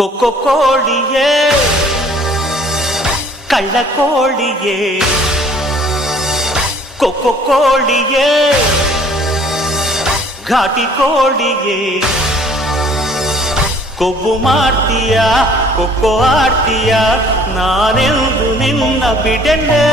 ಕೊಕ್ಕೊ ಕೋಳಿಯೇ ಕಳ್ಳ ಕೋಳಿಯೇ ಕೊಕ್ಕೊ ಕೋಳಿಯೇ ಘಾಟಿ ಕೋಳಿಯೇ ಕೊಬ್ಬು ಮಾಡ್ತೀಯ ಕೊಕ್ಕೊ ಆಡ್ತೀಯ ನಾನೆಂದು ನಿನ್ನ ಬಿಡೆನೆ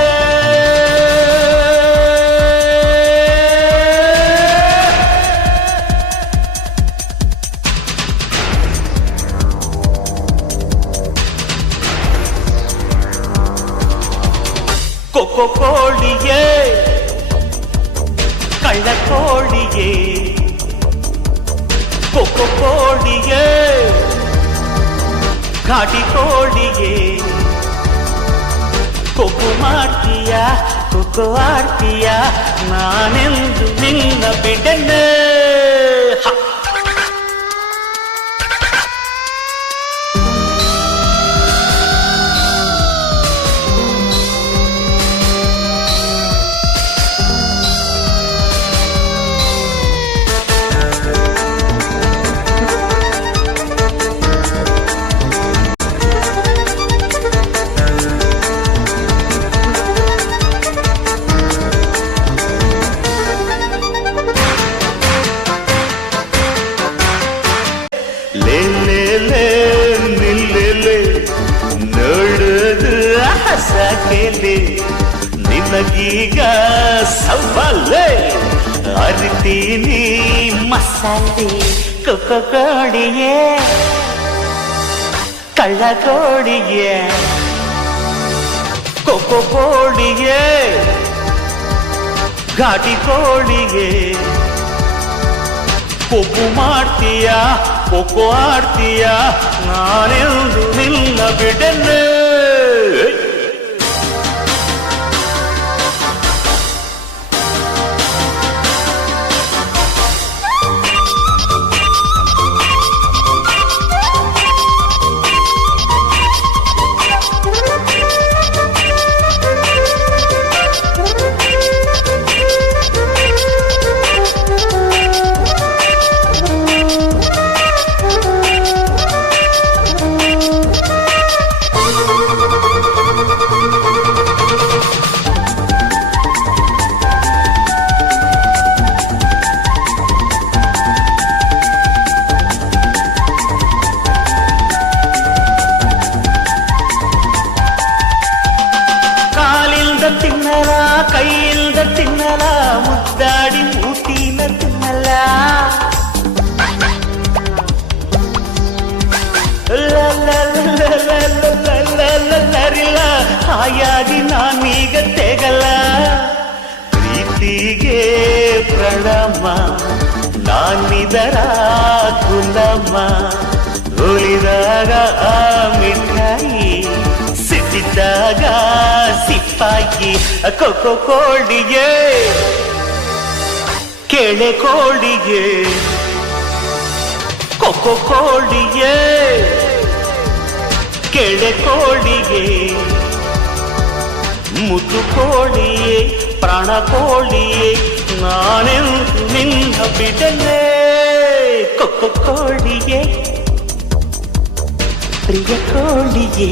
ಕೊಕ್ಕೊ ಕೋಳಿಯೇ ಕಳ್ಳ ಕೋಳಿಯೇ ಕೊಕ್ಕೊ ಕೋಳಿಯೇ ಘಾಟಿ ಕೋಳಿಯೇ ಕೊಬ್ಬು ಮಾಡ್ತೀಯ ಕೊಕ್ಕೊ ಆಡ್ತೀಯ ನಾನೆಂದು ನಿನ್ನ ಬಿಡನೆ ನೋಡುದು ಹಸಕೆಲೆ ನಿನಗೀಗ ಸವಾಲೆ ಅರಿತೀನಿ ಮಸಾಲೆ ಕೊಕ್ಕೊ ಕೋಳಿಯೇ ಕಳ್ಳ ಕೋಳಿಯೇ ಕೊಕ್ಕೊ ಕೋಳಿಯೇ ಘಾಟಿ ಕೋಳಿಯೇ ಕೊಬ್ಬು ಮಾಡ್ತೀಯ ಕೊಕ್ಕೊ ಆಡ್ತೀಯ ನಾನೆಂದು ನಿನ್ನ ಬಿಡನೆ ತಿನ್ನಲ ಕೈಯಿಲ್ದ ತಿನ್ನಲ ಮುದ್ದಾಡಿ ಮೂತಿನ ತಿನ್ನಲ ಲರಿಲ್ಲ ಹಾಯಾಗಿ ನಾನೀಗ ತೆಗಲ್ಲ ಪ್ರೀತಿಗೆ ಪ್ರಣಮ ನಾನಿದರ ಕುಲಮ್ಮ ಉಳಿದಾಗ ಆ ಮಿಠಾಯಿ ಸಿಟ್ಟಿದ್ದಾಗ ಸಿಪ್ಪಾಗಿ ಕೊಕ್ಕೊ ಕೋಳಿಯೇ ಕೇಳೆ ಕೋಳಿಯೇ ಕೊಕ್ಕೊ ಕೋಳಿಯೇ ಕೇಳೆ ಕೋಳಿಯೇ ಮುದ್ದು ಕೋಳಿಯೇ ಪ್ರಾಣ ಕೋಳಿಯೇ ನಾನೆಂದು ನಿನ್ನ ಬಿಡನೆ ಕೊಕ್ಕೊ ಕೋಳಿಯೇ ಪ್ರಿಯ ಕೋಳಿಯೇ